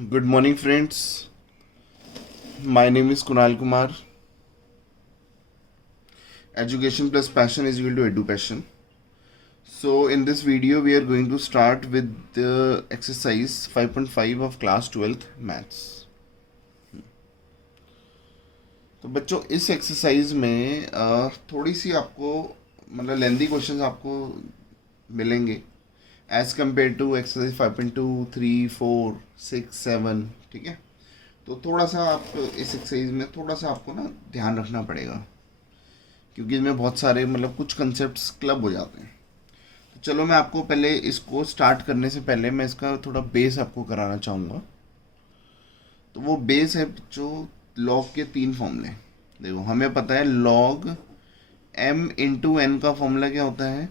Good morning, friends. My name is Kunal Kumar. Education plus passion is equal to education. So, in this video, we are going to start with the exercise 5.5 of class 12th maths. तो बच्चों इस exercise में थोड़ी सी आपको मतलब लेंदी questions आपको मिलेंगे as compare to exercise 5.2, 3, 4, 6, 7. ठीक है, तो थोड़ा सा आप इस एक्सरसाइज में थोड़ा सा आपको ना ध्यान रखना पड़ेगा क्योंकि इसमें बहुत सारे मतलब कुछ कंसेप्ट्स क्लब हो जाते हैं. तो चलो मैं आपको पहले इसको स्टार्ट करने से पहले मैं इसका थोड़ा बेस आपको कराना चाहूँगा. तो वो बेस है जो लॉग के 3 फॉर्मूले. देखो हमें पता है लॉग m इंटू एन का फॉर्मूला क्या होता है,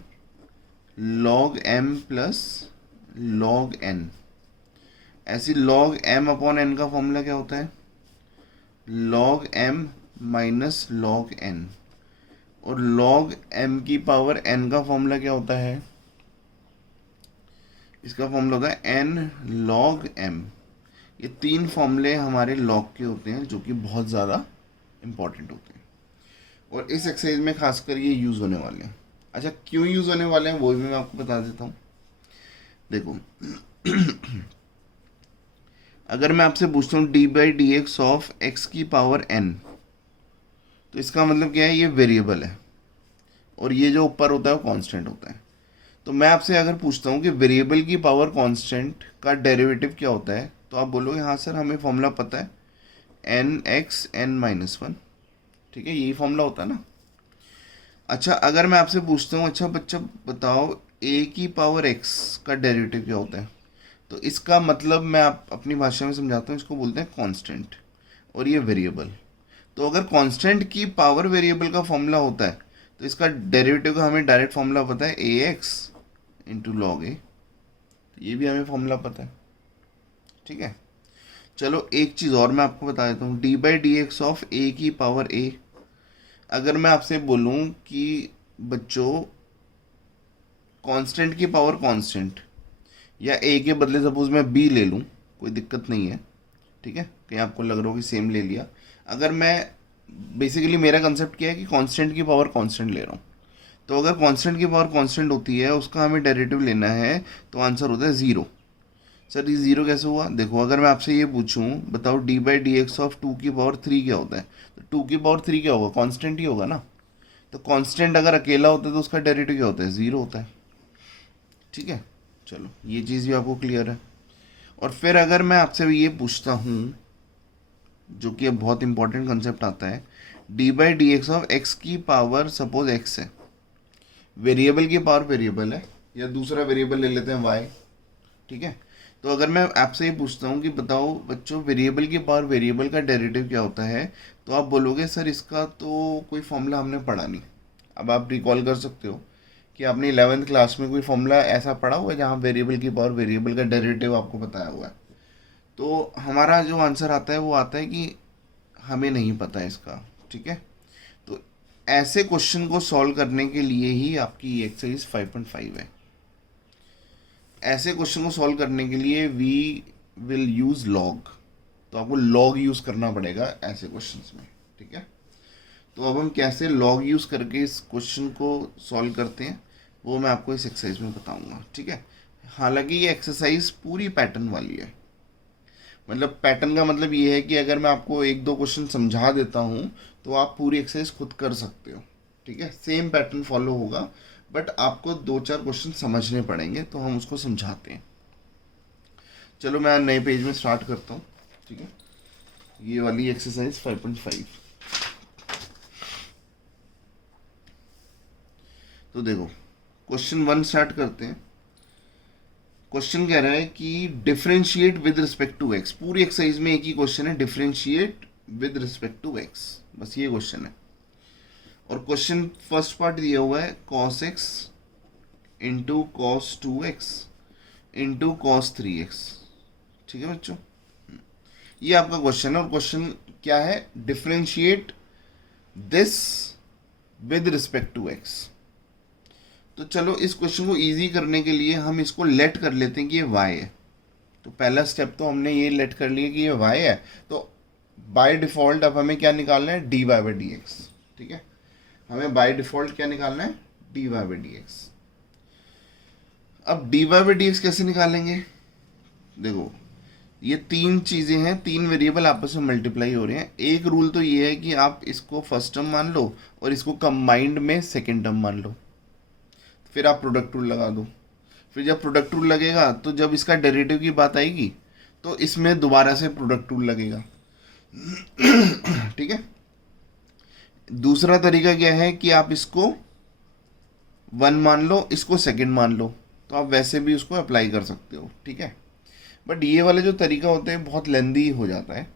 log m plus log n. ऐसी लॉग m अपॉन n का फॉर्मूला क्या होता है, log m minus log n. और log m की पावर n का फॉर्मूला क्या होता है, इसका फॉर्मूला होता है n log m. ये 3 फॉर्मूले हमारे log के होते हैं जो कि बहुत ज़्यादा इम्पॉर्टेंट होते हैं और इस एक्सरसाइज में खासकर ये यूज़ होने वाले हैं. अच्छा, क्यों यूज़ होने वाले हैं वो भी मैं आपको बता देता हूँ. देखो अगर मैं आपसे पूछता हूँ D by D X of x की पावर n, तो इसका मतलब क्या है, ये वेरिएबल है और ये जो ऊपर होता है वो कांस्टेंट होता है. तो मैं आपसे अगर पूछता हूँ कि वेरिएबल की पावर कांस्टेंट का डेरिवेटिव क्या होता है, तो आप बोलोगे हाँ सर हमें फॉर्मूला पता है N X N minus one. ठीक है, यही फॉर्मूला होता है ना. अच्छा, अगर मैं आपसे पूछता हूँ अच्छा बच्चा बताओ ए की पावर एक्स का डेरिवेटिव क्या होता है, तो इसका मतलब मैं आप अपनी भाषा में समझाता हूँ, इसको बोलते हैं कांस्टेंट और ये वेरिएबल. तो अगर कांस्टेंट की पावर वेरिएबल का फॉर्मूला होता है तो इसका डेरिवेटिव का हमें डायरेक्ट फॉर्मूला पता है ए एक्स इंटू लॉग ए. ये भी हमें फॉर्मूला पता है. ठीक है, चलो एक चीज़ और मैं आपको बता देता हूँ, D by D X of A की पावर ए. अगर मैं आपसे बोलूँ कि बच्चों कांस्टेंट की पावर कांस्टेंट या ए के बदले सपोज मैं बी ले लूँ, कोई दिक्कत नहीं है. ठीक है, कहीं आपको लग रहा हो कि सेम ले लिया. अगर मैं बेसिकली मेरा कंसेप्ट क्या है कि कांस्टेंट की पावर कांस्टेंट ले रहा हूँ, तो अगर कांस्टेंट की पावर कांस्टेंट होती है उसका हमें डेरिवेटिव लेना है तो आंसर होता है ज़ीरो. सर ये ज़ीरो कैसे हुआ, देखो अगर मैं आपसे ये पूछूं बताओ D by D X of 2 की पावर 3 क्या होता है, तो 2 की पावर 3 क्या होगा, कांस्टेंट ही होगा ना. तो कांस्टेंट अगर अकेला होता है तो उसका डेरिवेटिव क्या होता है, ज़ीरो होता है. ठीक है, चलो ये चीज़ भी आपको क्लियर है. और फिर अगर मैं आपसे ये पूछता हूँ जो कि अब बहुत इंपॉर्टेंट कंसेप्ट आता है, D by D X of x की पावर सपोज एक्स है, वेरिएबल की पावर वेरिएबल है या दूसरा वेरिएबल ले लेते हैं वाई. ठीक है, तो अगर मैं आपसे ये पूछता हूँ कि बताओ बच्चों वेरिएबल की पावर वेरिएबल का डेरिवेटिव क्या होता है, तो आप बोलोगे सर इसका तो कोई फॉर्मूला हमने पढ़ा नहीं. अब आप रिकॉल कर सकते हो कि आपने 11th क्लास में कोई फॉर्मूला ऐसा पढ़ा हुआ है जहाँ वेरिएबल की पावर वेरिएबल का डेरिवेटिव आपको बताया हुआ है. तो हमारा जो आंसर आता है वो आता है कि हमें नहीं पता है इसका. ठीक है, तो ऐसे क्वेश्चन को सॉल्व करने के लिए ही आपकी एक्सरसाइज 5.5 है. ऐसे क्वेश्चन को सॉल्व करने के लिए वी विल यूज़ लॉग. तो आपको लॉग यूज़ करना पड़ेगा ऐसे क्वेश्चंस में. ठीक है, तो अब हम कैसे लॉग यूज़ करके इस क्वेश्चन को सॉल्व करते हैं वो मैं आपको इस एक्सरसाइज में बताऊंगा. ठीक है, हालांकि ये एक्सरसाइज पूरी पैटर्न वाली है. मतलब पैटर्न का मतलब ये है कि अगर मैं आपको एक दो क्वेश्चन समझा देता हूँ तो आप पूरी एक्सरसाइज खुद कर सकते हो. ठीक है, सेम पैटर्न फॉलो होगा बट आपको 2-4 क्वेश्चन समझने पड़ेंगे, तो हम उसको समझाते हैं. चलो मैं नए पेज में स्टार्ट करता हूँ. ठीक है, ये वाली एक्सरसाइज 5.5. तो देखो क्वेश्चन 1 स्टार्ट करते हैं. क्वेश्चन कह रहा है कि differentiate with respect to X. पूरी एक्सरसाइज में एक ही क्वेश्चन है, differentiate with respect to X, बस ये क्वेश्चन है. और क्वेश्चन फर्स्ट पार्ट दिया हुआ है cos x into cos 2x into cos 3x. ठीक है बच्चों, ये आपका क्वेश्चन है. और क्वेश्चन क्या है, differentiate this with respect to X. तो चलो इस क्वेश्चन को इजी करने के लिए हम इसको लेट कर लेते हैं कि ये y है. तो पहला स्टेप तो हमने ये लेट कर लिया कि ये y है, तो बाय डिफ़ॉल्ट अब हमें क्या निकालना है, dy बाई डी एक्स। ठीक है, हमें बाय डिफ़ॉल्ट क्या निकालना है, dy बाई डी एक्स। अब dy बाई डी एक्स कैसे निकालेंगे, देखो ये तीन चीज़ें हैं, तीन वेरिएबल आपस में मल्टीप्लाई हो रहे हैं। एक रूल तो ये है कि आप इसको फर्स्ट टर्म मान लो और इसको कंबाइंड में सेकेंड टर्म मान लो, फिर आप प्रोडक्ट रूल लगा दो। फिर जब प्रोडक्ट रूल लगेगा तो जब इसका डेरिवेटिव की बात आएगी तो इसमें दोबारा से प्रोडक्ट रूल लगेगा। ठीक है, दूसरा तरीका क्या है कि आप इसको वन मान लो, इसको सेकंड मान लो, तो आप वैसे भी उसको अप्लाई कर सकते हो। ठीक है, बट ये वाले जो तरीका होते हैं बहुत लेंदी हो जाता है।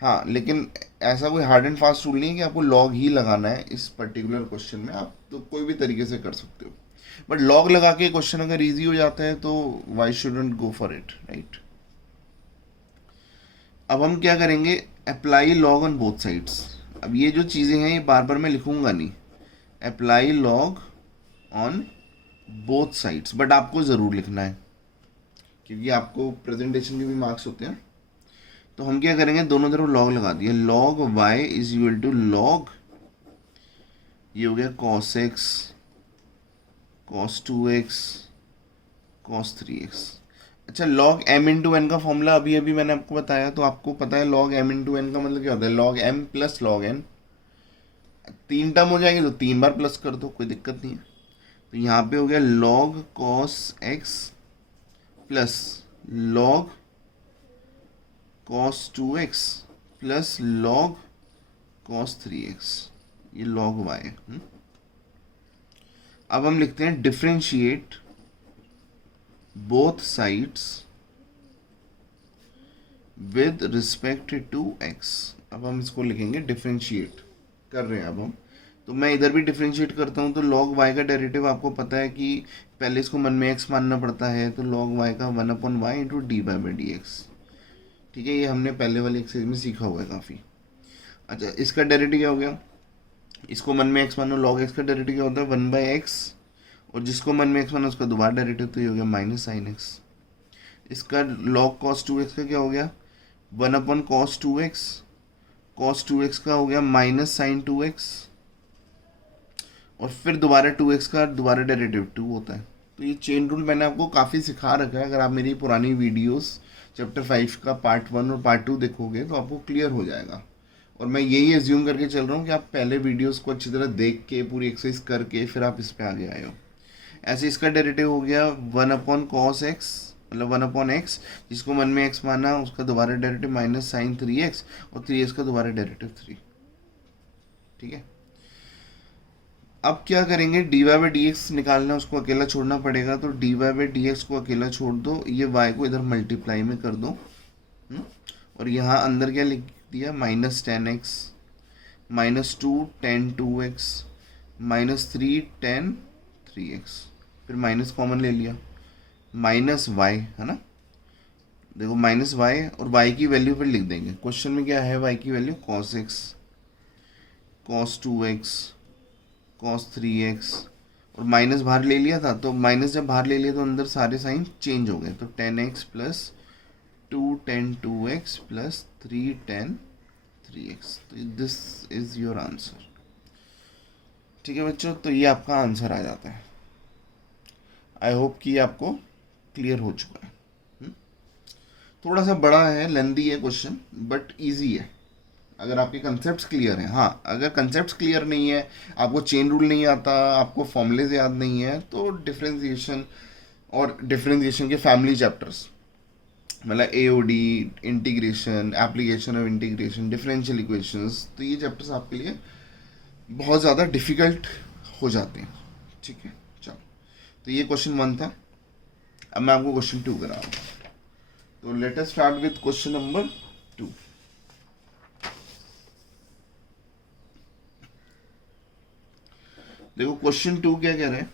हाँ, लेकिन ऐसा कोई हार्ड एंड फास्ट रूल नहीं है कि आपको लॉग ही लगाना है इस पर्टिकुलर क्वेश्चन में, आप तो कोई भी तरीके से कर सकते हो। बट लॉग लगा के क्वेश्चन अगर इजी हो जाता है तो why shouldn't go for it, right. अब हम क्या करेंगे, apply log on both sides. अब ये जो चीज़ें हैं ये बार बार मैं लिखूंगा नहीं, apply log on both sides, but आपको ज़रूर लिखना है क्योंकि आपको प्रेजेंटेशन के भी मार्क्स होते हैं। तो हम क्या करेंगे, दोनों तरफ लॉग लगा दिए, log y is equal to log, ये हो गया cos x cos 2x cos 3x। अच्छा, log m इंटू एन का फॉर्मूला अभी अभी मैंने आपको बताया, तो आपको पता है log m इंटू एन का मतलब क्या होता है, log m plus log n। तीन टर्म हो जाएंगे तो तीन बार प्लस कर दो, कोई दिक्कत नहीं है। तो यहाँ पे हो गया log cos x plus log cos 2x plus log cos 3x, ये log y है। अब हम लिखते हैं differentiate both sides with respect to x। अब हम इसको लिखेंगे डिफ्रेंशिएट कर रहे हैं अब हम, तो मैं इधर भी डिफ्रेंशिएट करता हूँ। तो log y का डेरिवेटिव आपको पता है कि पहले इसको मन में x मानना पड़ता है, तो log y का 1/y into D by D x. ठीक है, ये हमने पहले वाले एक्सरसाइज में सीखा हुआ है काफ़ी। अच्छा, इसका डेरिवेटिव क्या हो गया, इसको मन में x मानो, log x का डेरिवेटिव क्या होता है 1/x, और जिसको मन में x मानो उसका दोबारा डेरिवेटिव, तो ये हो गया माइनस साइन x। इसका log cos 2x का क्या हो गया 1/cos 2x, cos 2x का हो गया माइनस साइन 2x, और फिर दोबारा 2x का दोबारा डेरिवेटिव 2 होता है। तो ये चेन रूल मैंने आपको काफ़ी सिखा रखा है, अगर आप मेरी पुरानी वीडियोस चैप्टर 5 का पार्ट 1 और पार्ट 2 देखोगे तो आपको क्लियर हो जाएगा। और मैं यही एज्यूम करके चल रहा हूँ कि आप पहले वीडियोस को अच्छी तरह देख के पूरी एक्सरसाइज करके फिर आप इस पे आगे आए हो। ऐसे इसका डेरिवेटिव हो गया 1/cos x, मतलब 1/x, जिसको मन में x माना उसका दोबारा डेरिवेटिव माइनस साइन 3x, और 3x का दोबारा डेरिवेटिव 3। ठीक है, अब क्या करेंगे, D Y by D X निकालना, उसको अकेला छोड़ना पड़ेगा। तो D Y by D X को अकेला छोड़ दो, ये y को इधर मल्टीप्लाई में कर दो, और यहाँ अंदर क्या लिख दिया minus 10x minus 2 10 2x minus 3 10 3x, फिर माइनस कॉमन ले लिया, माइनस y है ना। देखो माइनस y और y की वैल्यू फिर लिख देंगे, क्वेश्चन में क्या है y की value cos x cos 2x cos 3x, और माइनस बाहर ले लिया था, तो माइनस जब बाहर ले लिया तो अंदर सारे साइन चेंज हो गए, तो 10x plus 2 10 2x plus 3 10 3x। तो दिस इज योर आंसर। ठीक है बच्चों, तो ये आपका आंसर आ जाता है। आई होप कि आपको क्लियर हो चुका है। थोड़ा सा बड़ा है, लेंदी है क्वेश्चन, बट इजी है अगर आपके कंसेप्ट्स क्लियर हैं। हाँ, अगर कंसेप्ट्स क्लियर नहीं है, आपको चेन रूल नहीं आता, आपको फॉर्मूलेज याद नहीं है, तो डिफरेंशिएशन और डिफरेंशिएशन के फैमिली चैप्टर्स, मतलब AOD, integration, application of integration, differential equations, तो ये चैप्टर्स आपके लिए बहुत ज़्यादा डिफ़िकल्ट हो जाते हैं। ठीक है, चलो, तो ये क्वेश्चन 1 था। अब मैं आपको क्वेश्चन 2 करा रहा हूँ। तो let us start with question number 2। देखो क्वेश्चन 2 क्या कह रहे हैं,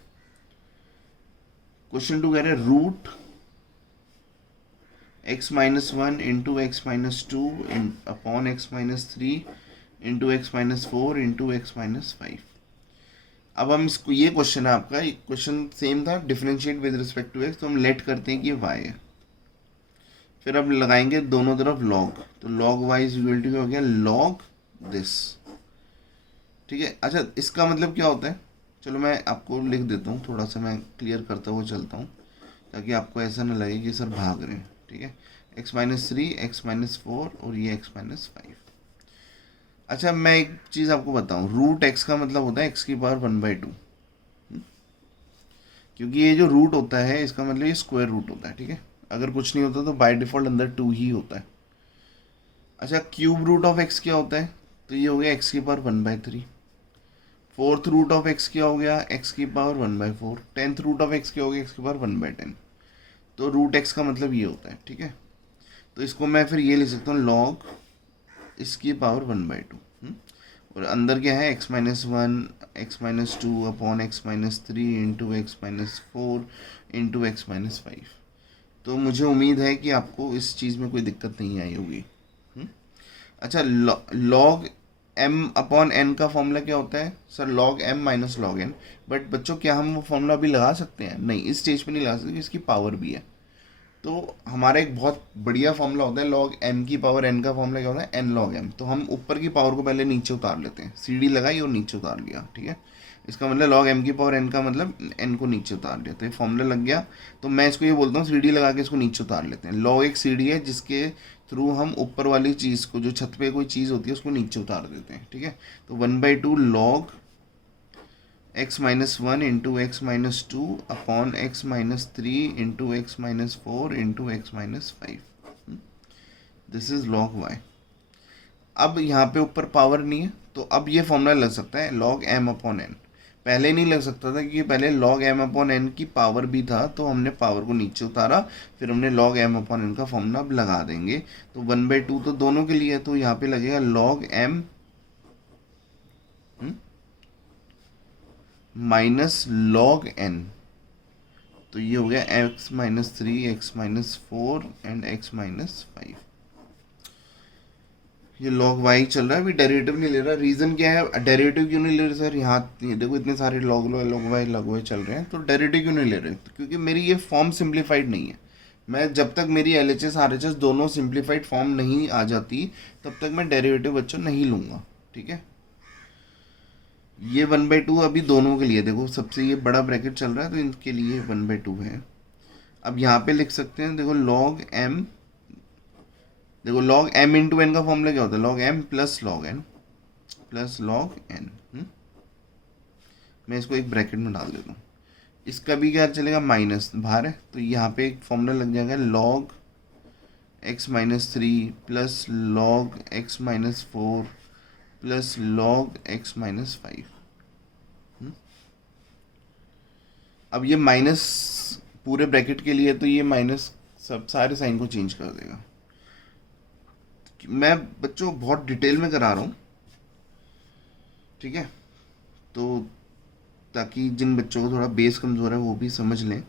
क्वेश्चन 2 कह रहे हैं root x minus 1 into X minus 2 upon X minus 3 into X minus 4 into X minus 5। अब हम इसको, ये क्वेश्चन है आपका, क्वेश्चन सेम था, differentiate with respect to X, तो हम लेट करते हैं कि y है। फिर अब लगाएंगे दोनों तरफ लॉग, तो log Y is equal to हो गया लॉग दिस। ठीक है, अच्छा इसका मतलब क्या होता है, चलो मैं आपको लिख देता हूँ, थोड़ा सा मैं क्लियर करता हुआ चलता हूँ ताकि आपको ऐसा ना लगे कि सर भाग रहे हैं। ठीक है, x-3 x-4 और ये x-5। अच्छा मैं एक चीज़ आपको बताऊँ, रूट x का मतलब होता है x की पावर 1/2, क्योंकि ये जो रूट होता है इसका मतलब ये स्क्वायर रूट होता है। ठीक है, अगर कुछ नहीं होता तो बाय डिफ़ॉल्ट अंदर 2 ही होता है। अच्छा क्यूब रूट ऑफ x क्या होता है, तो ये हो गया x की power 1/3। Fourth root of x क्या हो गया, x की power 1/4। Tenth root of x क्या हो गया, x की पावर 1/10। तो रूट x का मतलब ये होता है। ठीक है, तो इसको मैं फिर ये लिख सकता हूँ लॉग इसकी पावर 1/2। और अंदर क्या है, x-1 x-2 upon x-3 into x-4 into x-5। तो मुझे उम्मीद है कि आपको इस चीज़ में कोई दिक्कत नहीं आई होगी। अच्छा लॉग एम अपॉन एन का फॉर्मूला क्या होता है sir, log M minus log N. But बच्चों क्या हम वो फॉर्मूला अभी लगा सकते हैं, नहीं इस स्टेज पे नहीं लगा सकते क्योंकि इसकी पावर भी है। तो हमारा एक बहुत बढ़िया फॉर्मूला होता है लॉग एम की पावर एन का फॉर्मूला क्या होता है, एन लॉग एम। तो हम ऊपर की पावर को पहले नीचे उतार लेते हैं, सी डी लगाई और नीचे उतार लिया। ठीक है, इसका मतलब लॉग एम की पावर एन का मतलब एन को नीचे उतार लिया, तो ये फॉर्मूला लग गया। तो मैं इसको ये बोलता हूँ सी डी लगा के इसको नीचे उतार लेते हैं। लॉग एक सी डी है जिसके थ्रू हम ऊपर वाली चीज़ को, जो छत पे कोई चीज़ होती है उसको नीचे उतार देते हैं। ठीक है, तो 1/2 log x-1 into x-2 upon x-3 into x-4 into x-5। This is log y। अब यहाँ पे ऊपर पावर नहीं है तो अब ये फॉर्मूला लग सकता है लॉग m अपॉन एन। पहले नहीं लग सकता था क्योंकि पहले लॉग m अपॉन एन की पावर भी था, तो हमने पावर को नीचे उतारा, फिर हमने लॉग m अपॉन एन का फॉर्मूला अब लगा देंगे। तो 1/2 तो दोनों के लिए है, तो यहाँ पे लगेगा log m minus log n। तो ये हो गया x-3 x-4 एंड x-5। ये लॉग वाई चल रहा है, अभी डेरिवेटिव नहीं ले रहा। रीज़न क्या है, डेरिवेटिव क्यों नहीं ले रहे सर, यहाँ देखो इतने सारे लॉग वाई चल रहे हैं, तो डेरिवेटिव क्यों नहीं ले रहे, तो क्योंकि मेरी ये फॉर्म सिंप्लीफाइड नहीं है। मैं जब तक मेरी L H S R H S दोनों सिंप्लीफाइड फॉर्म नहीं आ जाती तब तक मैं डेरिवेटिव बच्चों नहीं लूँगा। ठीक है, ये 1/2 अभी दोनों के लिए, देखो सबसे ये बड़ा ब्रैकेट चल रहा है तो इनके लिए 1/2 है। अब यहाँ पे लिख सकते हैं, देखो लॉग एम, देखो लॉग एम इंटू एन का फॉर्मूला क्या होता है, log M plus log N plus log N. मैं इसको एक ब्रैकेट में डाल देता हूँ, इसका भी क्या चलेगा, माइनस बाहर है, तो यहाँ पे एक फॉर्मूला लग जाएगा log x-3 plus log x-4 plus log x-5। अब ये माइनस पूरे ब्रैकेट के लिए, तो ये माइनस सब सारे साइन को चेंज कर देगा। मैं बच्चों बहुत डिटेल में करा रहा हूँ, ठीक है, तो ताकि जिन बच्चों को थोड़ा बेस कमज़ोर है वो भी समझ लें।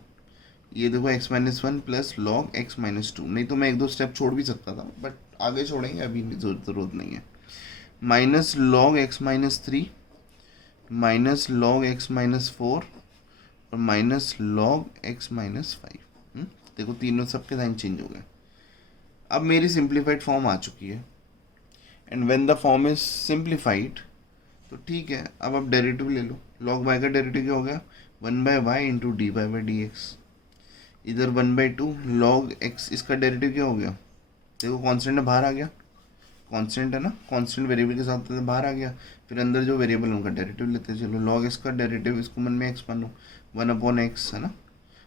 ये देखो x-1 प्लस लॉग x-2, नहीं तो मैं एक दो स्टेप छोड़ भी सकता था बट आगे छोड़ेंगे, अभी ज़रूरत नहीं है। Minus log x-3 minus log x-4 और माइनस लॉग x-5। देखो तीनों सबके साइन चेंज हो गए। अब मेरी सिंप्लीफाइड फॉर्म आ चुकी है, and when the form is simplified तो ठीक है। अब आप डेरिवेटिव ले लो, लॉग वाई का डेरिवेटिव क्या हो गया, 1/y into D Y by D X. इधर 1/2 लॉग एक्स, इसका डेरिवेटिव क्या हो गया, देखो कांस्टेंट है बाहर आ गया, कांस्टेंट है ना, कांस्टेंट वेरिएबल के साथ बाहर आ गया। फिर अंदर जो वेरिएबल उनका डेरिवेटिव लेते हैं, चलो लॉग एक्स का डेरिवेटिव, इसको मन में एक्स मानो 1/x है ना,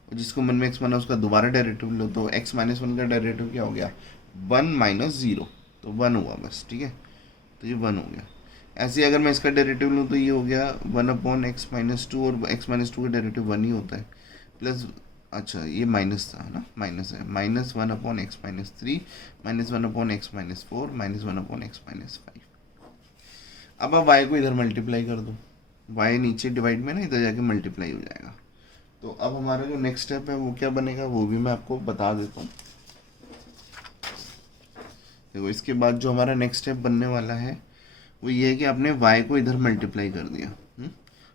और जिसको मन में एक्स माना उसका दोबारा डेरिवेटिव लो, तो x-1 का डेरिवेटिव क्या हो गया, 1 माइनस 0, तो 1 हुआ बस। ठीक है, तो ये 1 हो गया। ऐसे ही अगर मैं इसका डेरिवेटिव लूँ तो ये हो गया 1/x-2, और x-2 का डेरिवेटिव 1 ही होता है, प्लस, अच्छा ये माइनस था ना, माइनस है, -1/x-3 -1/x-4 -1/x-5। अब आप y को इधर मल्टीप्लाई कर दो, y नीचे डिवाइड में ना, इधर जाके मल्टीप्लाई हो जाएगा। तो अब हमारा जो नेक्स्ट स्टेप है वो क्या बनेगा, वो भी मैं आपको बता देता हूँ। देखो इसके बाद जो हमारा नेक्स्ट स्टेप बनने वाला है वो ये है कि आपने y को इधर मल्टीप्लाई कर दिया,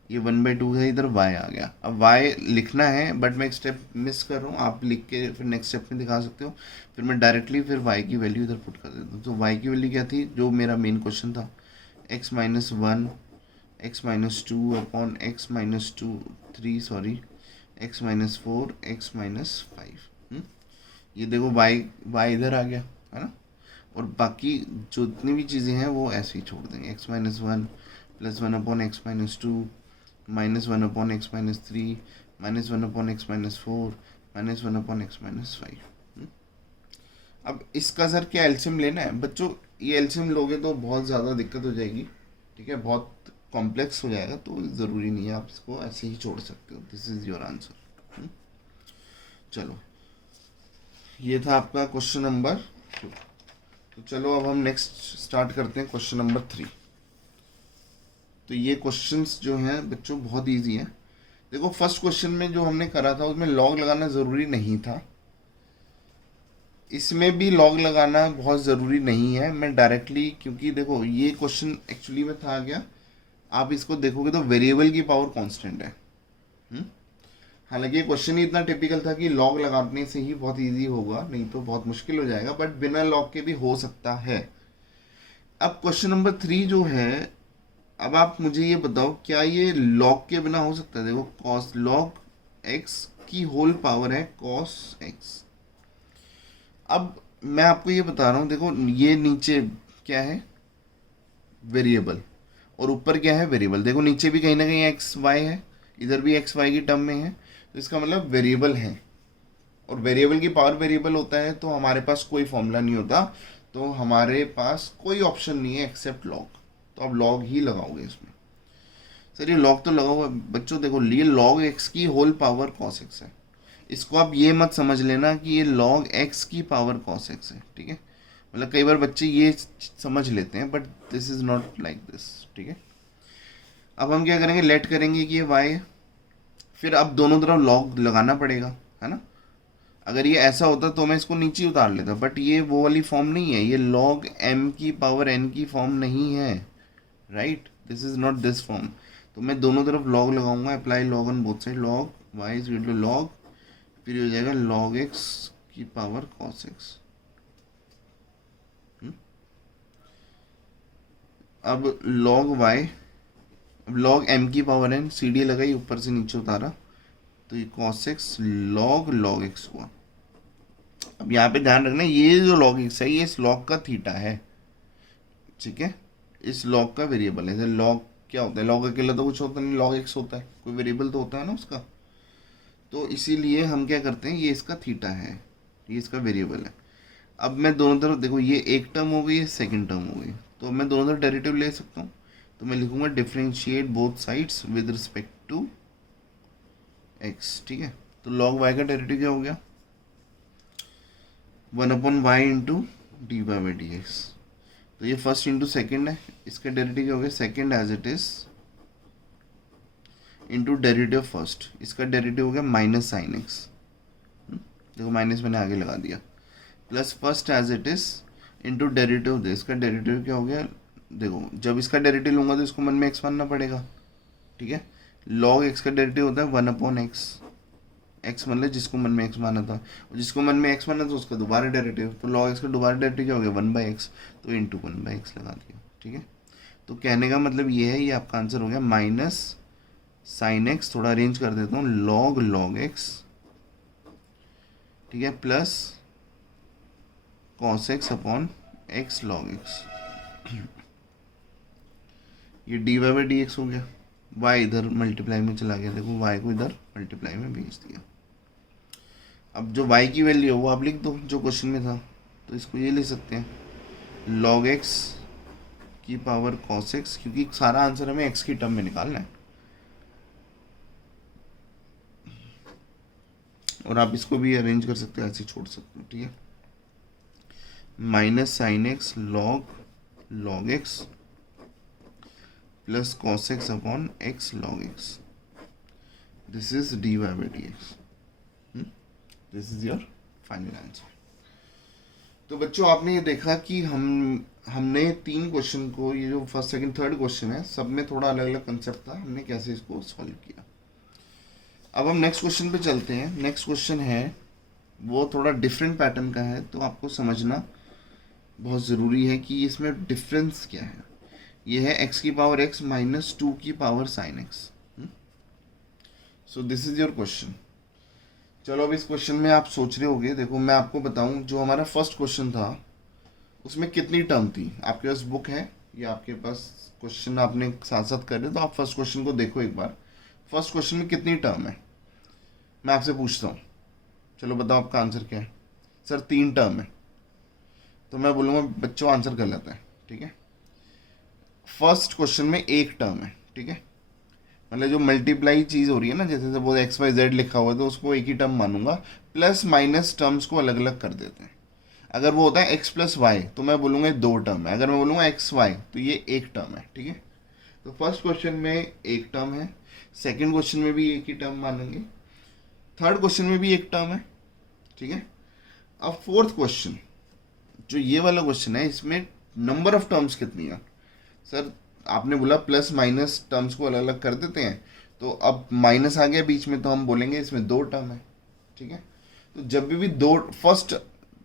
ये 1/2 है, इधर y आ गया। अब y लिखना है बट मैं एक स्टेप मिस कर रहा हूँ, आप लिख के फिर नेक्स्ट स्टेप में दिखा सकते हो। फिर मैं डायरेक्टली फिर y की वैल्यू इधर पुट कर देता हूँ। तो y की वैल्यू क्या थी, जो मेरा मेन क्वेश्चन था, x-1 x-2 upon x-3 sorry x-4 x-5। ये देखो y इधर आ गया है ना। और बाकी जो जितनी भी चीज़ें हैं वो ऐसे ही छोड़ देंगे, x-1 +1 upon x-2 -1 upon x-3 -1 upon x-4 -1 upon x-5। अब इसका सर क्या एलसीएम लेना है बच्चों, ये एलसीएम लोगे तो बहुत ज़्यादा दिक्कत हो जाएगी, ठीक है, बहुत कॉम्प्लेक्स हो जाएगा, तो ज़रूरी नहीं है, आप इसको ऐसे ही छोड़ सकते हो। This is your answer. चलो, ये था आपका क्वेश्चन नंबर 2। तो चलो अब हम नेक्स्ट स्टार्ट करते हैं क्वेश्चन नंबर 3। तो ये क्वेश्चंस जो हैं बच्चों बहुत इजी हैं। देखो फर्स्ट क्वेश्चन में जो हमने करा था उसमें लॉग लगाना ज़रूरी नहीं था, इसमें भी लॉग लगाना बहुत ज़रूरी नहीं है। मैं डायरेक्टली, क्योंकि देखो ये क्वेश्चन एक्चुअली में था क्या, आप इसको देखोगे तो वेरिएबल की पावर कांस्टेंट है। हालांकि क्वेश्चन ही इतना टिपिकल था कि लॉग लगाने से ही बहुत इजी होगा, नहीं तो बहुत मुश्किल हो जाएगा, बट बिना लॉग के भी हो सकता है। अब क्वेश्चन नंबर 3 जो है, अब आप मुझे ये बताओ क्या ये लॉग के बिना हो सकता है। देखो कॉस लॉग एक्स की होल पावर है कॉस एक्स। अब मैं आपको ये बता रहा हूँ, देखो ये नीचे क्या है, वेरिएबल, और ऊपर क्या है, वेरिएबल। देखो नीचे भी कहीं ना कहीं एक्स वाई है, इधर भी एक्स वाई की टर्म में है, तो इसका मतलब वेरिएबल है। और वेरिएबल की पावर वेरिएबल होता है तो हमारे पास कोई फॉर्मूला नहीं होता, तो हमारे पास कोई ऑप्शन नहीं है एक्सेप्ट लॉग, तो आप लॉग ही लगाओगे इसमें। सर ये लॉग तो लगा हुआ है बच्चों, देखो ये लॉग एक्स की होल पावर कॉस एक्स है। इसको आप ये मत समझ लेना कि ये लॉग एक्स की पावर कॉस एक्स है, ठीक है। मतलब कई बार बच्चे ये समझ लेते हैं, but this is not like this, ठीक है। अब हम क्या करेंगे, लेट करेंगे कि ये वाई है, फिर अब दोनों तरफ लॉग लगाना पड़ेगा, है ना। अगर ये ऐसा होता तो मैं इसको नीचे उतार लेता, बट ये वो वाली फॉर्म नहीं है, ये लॉग एम की पावर एन की फॉर्म नहीं है, right, this is not this form. तो मैं दोनों तरफ लॉग लगाऊंगा, apply log on both side, log Y is equal to log, फिर ये हो जाएगा लॉग एक्स की पावर कॉस एक्स। अब लॉग वाई, अब लॉग एम की पावर एन, सी डी लगाई, ऊपर से नीचे उतारा, तो ये cos X log log X हुआ। अब यहाँ पे ध्यान रखना, ये जो लॉग एक्स है ये इस लॉग का थीटा है, ठीक है, इस लॉग का वेरिएबल है। लॉग क्या होता है, लॉग अकेला तो कुछ होता नहीं, लॉग एक्स होता है, कोई वेरिएबल तो होता है ना उसका। तो इसीलिए हम क्या करते हैं, ये इसका थीटा है, ये इसका वेरिएबल है। अब मैं दोनों तरफ देखो, ये एक टर्म हो गई, ये सेकंड टर्म हो गई, तो मैं दोनों तरफ डेरिवेटिव ले सकता हूँ। तो मैं लिखूंगा differentiate both sides with respect to X, ठीक है। तो लॉग वाई का डेरिवेटिव क्या हो गया, 1/y into D Y by D X. तो ये फर्स्ट इंटू सेकेंड है, इसका डेरिवेटिव क्या हो गया, second as it is into derivative first, इसका डेरिवेटिव हो गया माइनस साइन एक्स। देखो माइनस मैंने आगे लगा दिया, plus first as it is into derivative दे, इसका डेरिवेटिव क्या हो गया। देखो जब इसका डेरिवेटिव लूंगा तो इसको मन में एक्स मानना पड़ेगा, ठीक है। लॉग एक्स का डेरिवेटिव होता है 1/x, एक्स मतलब जिसको मन में एक्स माना था, और जिसको मन में एक्स माना था उसका दोबारा डेरिवेटिव, तो लॉग एक्स का दोबारा डेरिवेटिव क्या हो गया 1/x, तो इंटू 1/x लगा दिया, ठीक है। तो कहने का मतलब ये है, ये आपका आंसर हो गया माइनस साइन एक्स, थोड़ा अरेंज कर देता हूँ, लॉग लॉग एक्स, ठीक है, plus cos X upon X log X. ये D Y by D X हो गया, वाई इधर मल्टीप्लाई में चला गया, देखो वाई को इधर मल्टीप्लाई में भेज दिया। अब जो y की वैल्यू है वो आप लिख दो जो क्वेश्चन में था, तो इसको ये लिख सकते हैं log x की पावर cos x, क्योंकि सारा आंसर हमें x की टर्म में निकालना है। और आप इसको भी अरेंज कर सकते हो, ऐसे छोड़ सकते हो, ठीक है। Minus sine X log X plus cos X upon X log X, this is D Y by D X, this is your final answer. तो बच्चों आपने ये देखा कि हमने तीन क्वेश्चन को, ये जो फर्स्ट सेकंड थर्ड क्वेश्चन है, सब में थोड़ा अलग अलग कंसेप्ट था, हमने कैसे इसको सॉल्व किया। अब हम नेक्स्ट क्वेश्चन पे चलते हैं। नेक्स्ट क्वेश्चन है वो थोड़ा डिफरेंट पैटर्न का है, तो आपको समझना बहुत ज़रूरी है कि इसमें डिफरेंस क्या है। ये है एक्स की पावर एक्स माइनस टू की power sine x. So this is your question. चलो अब इस क्वेश्चन में आप सोच रहे होगे, देखो मैं आपको बताऊं, जो हमारा फर्स्ट क्वेश्चन था उसमें कितनी टर्म थी। आपके पास बुक है या आपके पास क्वेश्चन आपने साथ साथ कर रहे, तो आप फर्स्ट क्वेश्चन को देखो एक बार। फर्स्ट क्वेश्चन में कितनी टर्म है मैं आपसे पूछता हूँ। चलो बताओ आपका आंसर क्या है। सर 3 टर्म है। तो मैं बोलूँगा बच्चों आंसर कर लेता है, ठीक है। फर्स्ट क्वेश्चन में एक टर्म है, ठीक है। मतलब जो मल्टीप्लाई चीज़ हो रही है ना, जैसे सपोज एक्स वाई जेड लिखा हुआ है तो उसको एक ही टर्म मानूंगा, प्लस माइनस टर्म्स को अलग अलग कर देते हैं। अगर वो होता है एक्स प्लस वाई तो मैं बोलूँगा 2 टर्म है। अगर मैं बोलूँगा एक्स वाई तो ये एक टर्म है, ठीक है। तो फर्स्ट क्वेश्चन में एक टर्म है, सेकेंड क्वेश्चन में भी एक ही टर्म मानेंगे, थर्ड क्वेश्चन में भी एक टर्म है, ठीक है। अब फोर्थ क्वेश्चन, जो ये वाला क्वेश्चन है, इसमें नंबर ऑफ टर्म्स कितनी है। सर आपने बोला प्लस माइनस टर्म्स को अलग अलग कर देते हैं, तो अब माइनस आ गया बीच में तो हम बोलेंगे इसमें 2 टर्म है, ठीक है। तो जब भी दो, फर्स्ट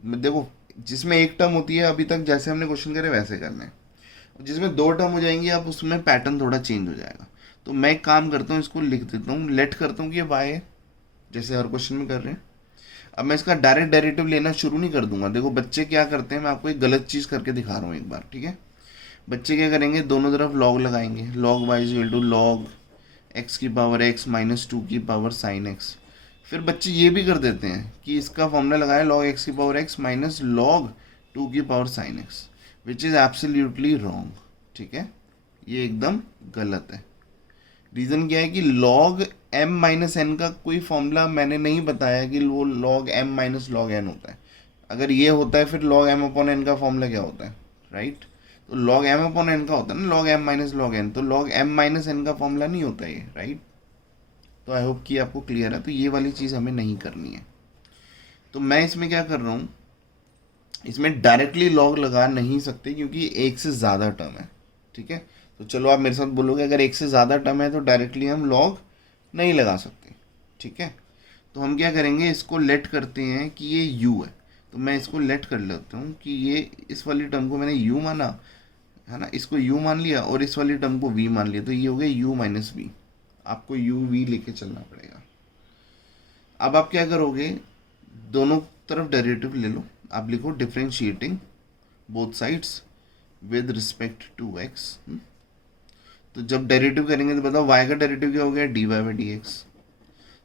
देखो जिसमें एक टर्म होती है, अभी तक जैसे हमने क्वेश्चन करे वैसे करना है। जिसमें 2 टर्म हो जाएंगी अब उसमें पैटर्न थोड़ा चेंज हो जाएगा। तो मैं एक काम करता हूँ, इसको लिख देता हूँ, लेट करता हूँ कि ये वाई है, जैसे हर क्वेश्चन में कर रहे हैं। अब मैं इसका डायरेक्ट डेरिवेटिव लेना शुरू नहीं कर दूंगा। देखो बच्चे क्या करते हैं, मैं आपको एक गलत चीज़ करके दिखा रहा हूँ एक बार, ठीक है। बच्चे क्या करेंगे, दोनों तरफ लॉग लगाएंगे, log Y is to log X की पावर एक्स माइनस टू की पावर साइन एक्स। फिर बच्चे ये भी कर देते हैं कि इसका फॉर्मूला लगाया लॉग एक्स की power X minus log two की power sine X, which is absolutely wrong, ठीक है। ये एकदम गलत है। रीज़न क्या है कि लॉग एम माइनस एन का कोई फॉर्मूला मैंने नहीं बताया कि वो log M minus log n होता है। अगर ये होता है फिर लॉग एम अपॉन एन का फॉर्मूला क्या होता है, राइट। तो लॉग एम अपॉन एन का होता है ना log M minus log n, तो लॉग एम माइनस एन का फॉर्मूला नहीं होता ये, राइट। तो आई होप कि आपको क्लियर है। तो ये वाली चीज़ हमें नहीं करनी है। तो मैं इसमें क्या कर रहा हूँ, इसमें डायरेक्टली लॉग लगा नहीं सकते क्योंकि एक से ज़्यादा टर्म है, ठीक है। तो चलो आप मेरे साथ बोलोगे अगर एक से ज़्यादा टर्म है तो डायरेक्टली हम लॉग नहीं लगा सकते, ठीक है। तो हम क्या करेंगे, इसको लेट करते हैं कि ये u है। तो मैं इसको लेट कर लेता हूँ कि ये इस वाली टर्म को मैंने u माना है ना, इसको u मान लिया और इस वाली टर्म को v मान लिया, तो ये हो गया u माइनस वी। आपको u v लेके चलना पड़ेगा। अब आप क्या करोगे, दोनों तरफ डेरिवेटिव ले लो। आप लिखो differentiating both sides with respect to x। तो जब डेरिवेटिव करेंगे तो बताओ y का डेरिवेटिव क्या हो गया, dy by D x.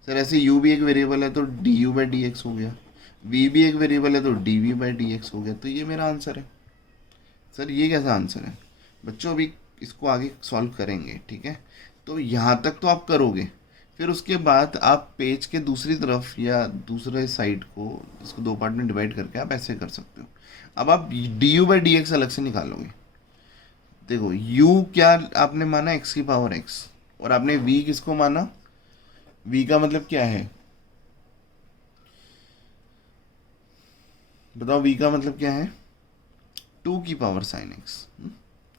Sir ऐसे u भी एक वेरिएबल है तो du बाई डी एक्स हो गया, v भी एक वेरिएबल है तो dv बाई डी एक्स हो गया। तो ये मेरा आंसर है। सर ये कैसा आंसर है बच्चों, अभी इसको आगे सॉल्व करेंगे, ठीक है। तो यहाँ तक तो आप करोगे, फिर उसके बाद आप पेज के दूसरी तरफ या दूसरे साइड को इसको 2 पार्ट में डिवाइड करके आप ऐसे कर सकते हो। अब आप du बाई डी एक्स अलग से निकालोगे। देखो u क्या आपने माना x की पावर x, और आपने v किसको माना, v का मतलब क्या है बताओ, v का मतलब क्या है 2 की पावर साइन x,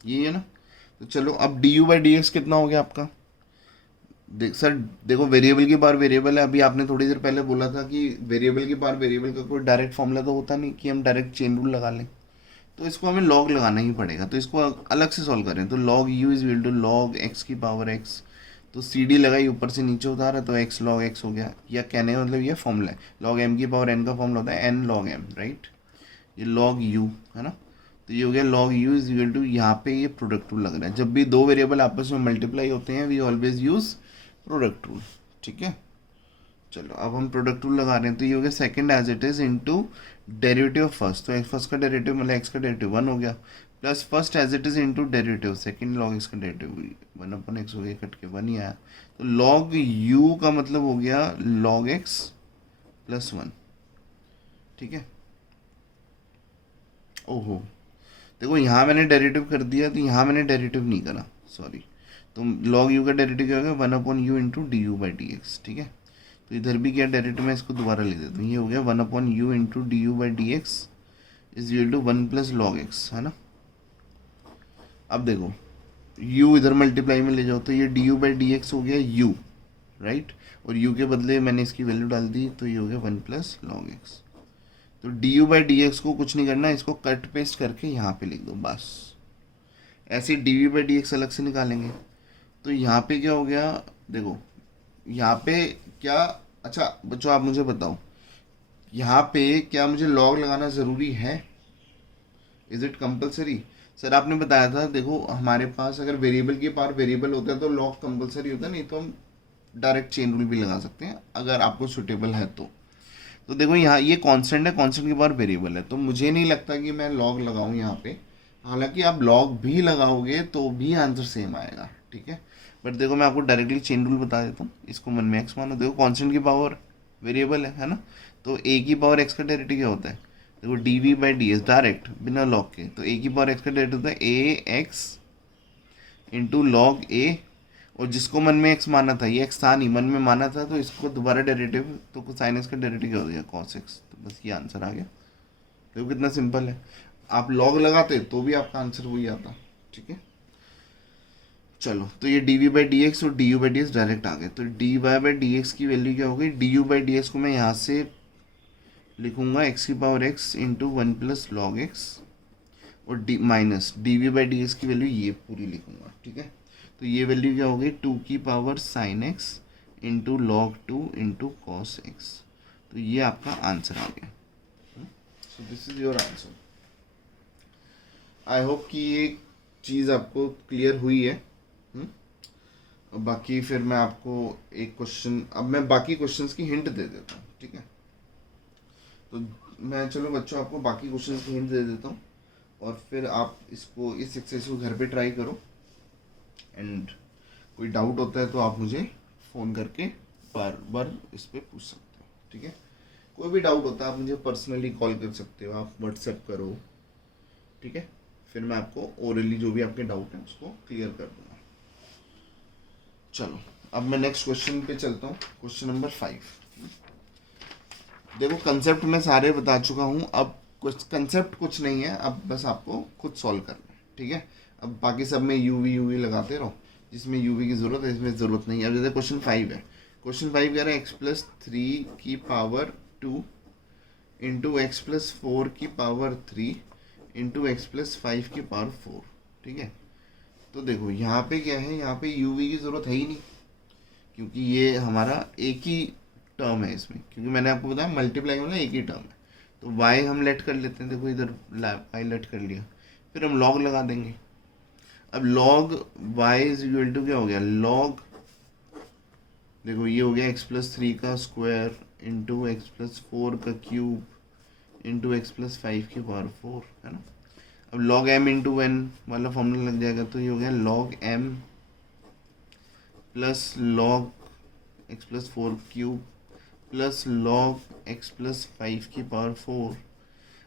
ये है ना। तो चलो अब du बाई डी एक्स कितना हो गया आपका। सर देखो वेरिएबल की बार वेरिएबल है, अभी आपने थोड़ी देर पहले बोला था कि वेरिएबल की बार वेरिएबल का कोई डायरेक्ट फॉर्मूला तो होता नहीं कि हम डायरेक्ट चेन रूल लगा लें, तो इसको हमें लॉग लगाना ही पड़ेगा। तो इसको अलग से सॉल्व करें, तो log u is equal to log x की पावर x। तो सी डी लगाई, ऊपर से नीचे उतारा तो x लॉग x हो गया। या कहने का मतलब ये फॉर्मूला है, लॉग m की पावर n का फॉर्मूला होता है n लॉग m, राइट। ये लॉग u है ना, तो ये हो गया log u is equal to, यहाँ पे ये प्रोडक्ट रूल लग रहा है। जब भी दो वेरिएबल आपस में मल्टीप्लाई होते हैं we always use product rule, ठीक है। चलो अब हम प्रोडक्ट रूल लगा रहे हैं, तो ये हो गया second as it is into derivative of first. तो फर्स्ट का डेरिवेटिव मतलब एक्स का डेरिवेटिव 1 हो गया, plus first as it is into derivative second log x का डेरिवेटिव 1 अपन एक्स हो गया, कट के 1 ही आया। तो लॉग यू का मतलब हो गया लॉग एक्स प्लस 1, ठीक है। ओहो देखो यहाँ मैंने डेरिवेटिव कर दिया, तो यहाँ मैंने डेरिवेटिव नहीं करा, सॉरी। तो लॉग यू का डेरिवेटिव क्या होगा 1 upon u into d you by D x, ठीक है। तो इधर भी क्या डेरिवेटिव, मैं इसको दोबारा लिख देता हूँ, ये हो गया 1 upon u into d you by D x is equal to 1 plus log x, है ना। अब देखो u इधर मल्टीप्लाई में ले जाओ तो ये D you by D X हो गया u, राइट। और u के बदले मैंने इसकी वैल्यू डाल दी तो ये हो गया 1 प्लस लॉग एक्स। तो D you by D X को कुछ नहीं करना, इसको कट पेस्ट करके यहाँ पे लिख दो बस। ऐसे D you by D x अलग से निकालेंगे तो यहाँ पे क्या हो गया, देखो यहाँ पे क्या, अच्छा बच्चों आप मुझे बताओ यहाँ पे क्या मुझे लॉग लगाना ज़रूरी है, इज़ इट कंपलसरी। सर आपने बताया था देखो हमारे पास अगर वेरिएबल की पावर वेरिएबल होता है तो लॉग कंपलसरी होता है, नहीं तो हम डायरेक्ट चेन रूल भी लगा सकते हैं अगर आपको सुटेबल है तो देखो यहाँ ये कांस्टेंट है, कांस्टेंट की पावर वेरिएबल है, तो मुझे नहीं लगता कि मैं लॉग लगाऊं यहाँ पे। हालांकि आप लॉग भी लगाओगे तो भी आंसर सेम आएगा, ठीक है। बट देखो मैं आपको डायरेक्टली चेन रूल बता देता हूँ, इसको 1 में एक्स मानो। देखो कांस्टेंट की पावर वेरिएबल है ना, तो ए की पावर एक्स का डेरिवेटिव क्या होता है, देखो d we by d s direct बिना लॉग के, तो ए की पावर एक्स का डेरिवेटिव होता है ए एक्स इंटू लॉग ए, और जिसको मन में एक्स माना था, ये एक्स था नहीं मन में माना था, तो इसको दोबारा डेरिवेटिव, तो कोसाइन एक्स का डेरिवेटिव क्या हो गया कॉस एक्स, तो बस ये आंसर आ गया। देखो कितना सिंपल है, आप लॉग लगाते तो भी आपका आंसर वही आता, ठीक है। चलो तो ये D we by D X और D you by D X direct आ गए, तो D Y by D X की वैल्यू क्या हो गई, D you by D X को मैं यहाँ से लिखूंगा एक्स की power X into 1 plus log X, और D minus D we by D X की वैल्यू ये पूरी लिखूंगा, ठीक है। तो ये वैल्यू क्या हो गई 2 की power sine x into log 2 into cos x, तो ये आपका आंसर आ गया। So this is your answer. I hope कि ये चीज़ आपको क्लियर हुई है। बाकी फिर मैं आपको एक क्वेश्चन, अब मैं बाकी क्वेश्चंस की हिंट दे देता हूँ, ठीक है। तो मैं चलो बच्चों आपको बाकी क्वेश्चंस की हिंट दे देता हूँ, और फिर आप इसको इस एक्सरसाइज को घर पे ट्राई करो, एंड कोई डाउट होता है तो आप मुझे फ़ोन करके बार बार इस पर पूछ सकते हो, ठीक है। कोई भी डाउट होता है आप मुझे पर्सनली कॉल कर सकते हो, आप व्हाट्सएप करो, ठीक है। फिर मैं आपको ओरली जो भी आपके डाउट हैं उसको क्लियर कर दूँगा। चलो अब मैं नेक्स्ट क्वेश्चन पे चलता हूँ, क्वेश्चन नंबर 5। देखो कंसेप्ट मैं सारे बता चुका हूँ, अब कुछ कंसेप्ट कुछ नहीं है, अब बस आपको खुद सॉल्व करना है, ठीक है। अब बाकी सब में यू वी लगाते रहो, जिसमें यू वी की ज़रूरत है इसमें ज़रूरत नहीं है। अब जैसे क्वेश्चन 5 है, क्वेश्चन 5 कह रहा है एक्स प्लस 3 की पावर 2 इंटू एक्स प्लस 4 की पावर 3 इंटू एक्स प्लस 5 की पावर 4, ठीक है। तो देखो यहाँ पे क्या है, यहाँ पे यू वी की ज़रूरत है ही नहीं, क्योंकि ये हमारा एक ही टर्म है इसमें, क्योंकि मैंने आपको बताया मल्टीप्लाई में एक ही टर्म है। तो y हम लेट कर लेते हैं, देखो इधर y लेट कर लिया, फिर हम log लगा देंगे। अब log y is equal to क्या हो गया, log देखो ये हो गया एक्स प्लस 3 का स्क्वायर इंटू एक्स प्लस 4 का क्यूब इंटू एक्स प्लस 5 की पावर 4, है ना। अब log m इंटू एन वाला फॉर्मूला लग जाएगा, तो ये हो गया log m plus log x plus 4 cube plus log x plus 5 की पावर 4।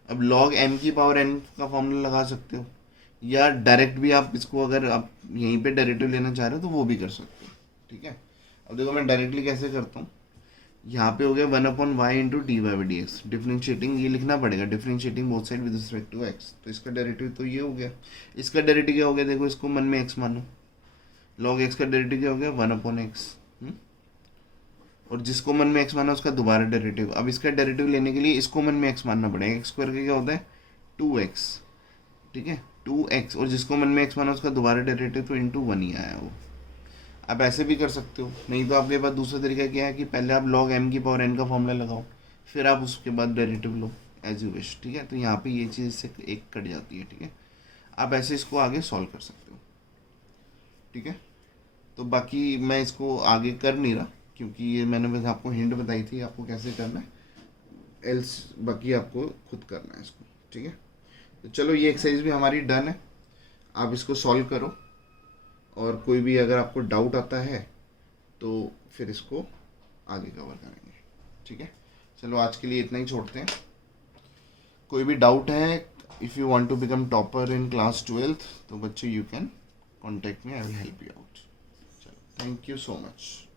अब log m की पावर n का फॉर्मूला लगा सकते हो, या डायरेक्ट भी आप इसको अगर आप यहीं पे डेरिवेटिव लेना चाह रहे हो तो वो भी कर सकते हो, ठीक है। अब देखो मैं डायरेक्टली कैसे करता हूँ, यहाँ पे हो गया 1/y into D Y by D x, differentiating ये लिखना पड़ेगा, differentiating both side with respect to x, तो इसका डेरिवेटिव तो ये हो गया। इसका डेरिवेटिव क्या हो गया, देखो इसको मन में x मानो, log x का डेरिवेटिव क्या हो गया 1/x, और जिसको मन में x माना उसका दोबारा डेरिवेटिव। अब इसका डेरिवेटिव लेने के लिए इसको मन में x मानना पड़ेगा, x स्क्वायर का क्या होता है 2x, ठीक है 2x, और जिसको मन में x माना उसका दोबारा डेरिवेटिव तो इंटू 1 ही आया वो। आप ऐसे भी कर सकते हो, नहीं तो आपके पास दूसरा तरीका क्या है कि पहले आप log m की पावर n का फॉर्मूला लगाओ, फिर आप उसके बाद डेरिवेटिव लो एज यू विश, ठीक है। तो यहाँ पे ये चीज़ से एक कट जाती है, ठीक है। आप ऐसे इसको आगे सॉल्व कर सकते हो, ठीक है। तो बाकी मैं इसको आगे कर नहीं रहा, क्योंकि ये मैंने बस आपको हिंट बताई थी आपको कैसे करना है, एल्स बाकी आपको खुद करना है इसको, ठीक है। तो चलो ये एक्सरसाइज भी हमारी डन है, आप इसको सॉल्व करो, और कोई भी अगर आपको डाउट आता है तो फिर इसको आगे कवर करेंगे, ठीक है। चलो आज के लिए इतना ही छोड़ते हैं। कोई भी डाउट है, if you want to become topper in class 12th तो बच्चों you can contact me, I will help you out. चलो थैंक यू सो मच।